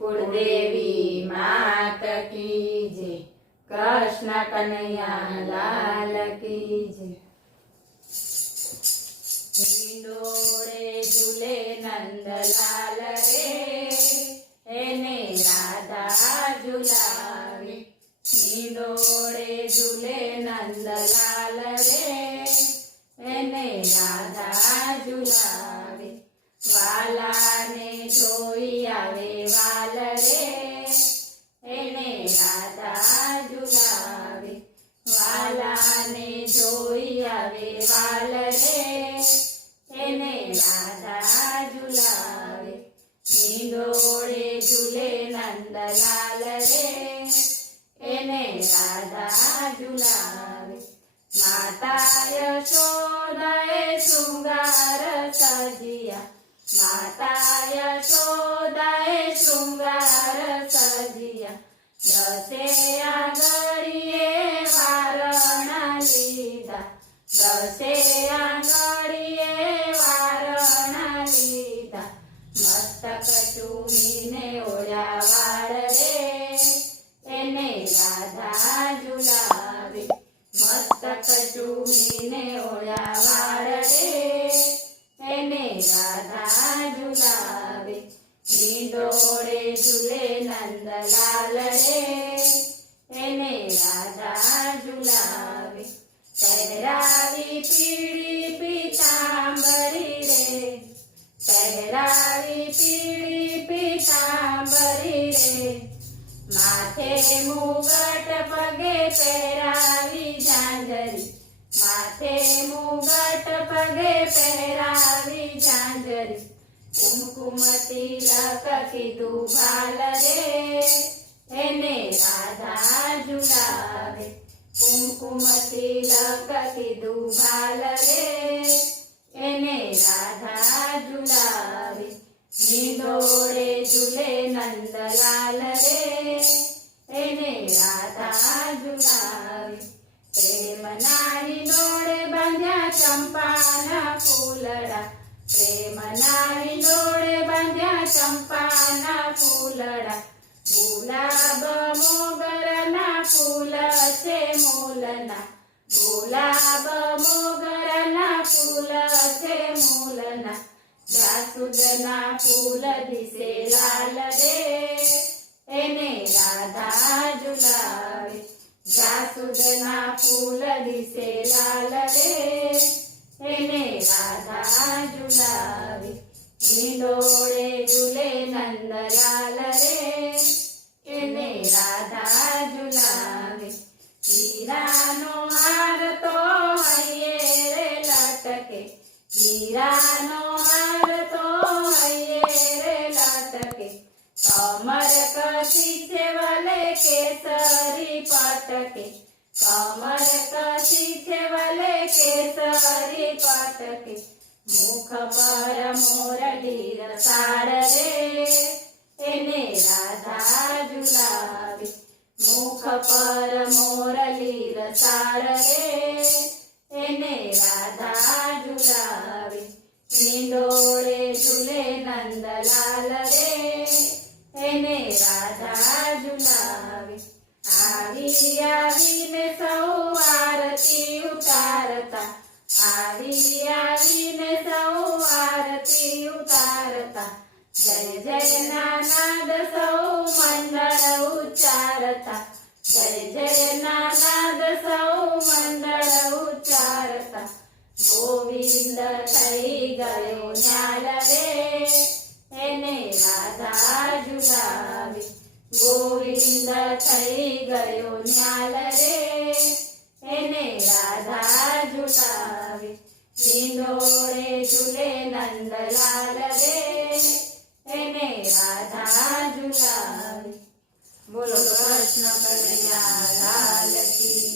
कुलदेवी मात की जय। कृष्ण कन्हैया लाल की जय। हिंडोळे झूले नंदलाल रे, एने राधा झुलावे। हिंडोळे झूले नंदलाल रे, एने राधा झुलावे। वालाने जोई आवे वाल रे, एने राधा झुलावे। वालाने जोई आवे वाल रे, एने राधा झुलावे। हिंडोळे झूले नंदलाल रे, एने राधा झुलावे। माता यशोदाए शृंगार सजिया, माता यशोदाए शृंगार सजिया। दसे आंगळीए वारण लीधा, दसे आंगळीए वारण लीधा। मस्तक चूमीने ओढ्या वाळ रे, एने राधा झुलावे। मस्तक चूमीने ओढ्या वाळ रे, एने राधा झुलावे। हिंडोळे झूले नंदलाल रे, एने राधा झुलावे। पहरावी पीळी पीतांबरी रे, पहरावी पीळी पीतांबरी रे। माथे मुगट पगे पहरावी झांझरी, माथे मुगट पगे पहरावी झांझरी। कुमकुम तिलक कीधु भाल रे, एने राधा झुलावे। कुमकुम तिलक कीधु भाल रे, एने राधा झुलावे। हिंडोळे झूले नंदलाल रे, एने राधा झुलावे। प्रेमना हिंडोळे बांध्या चंपाना फूलड़ा, प्रेमना हिंडोळे बांध्या चंपाना फूलड़ा। गुलाब मोगरना फूल छे मूलना, गुलाब मोगरना फूल छे मूलना। जासूदना फूल दिसे लाल रे, एने राधा झुलावे। जासूदना फूल दिसे लाल रे, एने राधा झुलावे। हिंडोळे झूले नंदलाल रे, एने राधा झुलावे। हीरानो हार तो हૈયે रे लटके, हीरानो हार तो हૈયે रे लटके। कमर कसी छेवले केसरी पटके, कमर कसी छेवले केसरी पटके। मुख पर मोरली रसाड़ रे, एने राधा झुलावे। मुख पर मोरली रसाड़ रे, एने राधा झुलावे। हिंडोळे झूले नंदलाल रे, एने राधा झुलावे। आवी आवीने सौ आरती उतारता, आवी आवीने सौ आरती उतारता। जय जय नाद सौ मंडळ उच्चारता, जय जय नाद सौ मंडळ उच्चारता। गोविंद થઈ ગયો ન્યાલ રે, એને રાધા ઝુલાવે। ગોવિંદ થઈ ગયો ન્યાલ રે, એને રાધા ઝુલાવે। हिंडोळे झूले नंदलाल रे, एने राधा झुलावे। बोलो कृष्ण कन्हैया लाल की।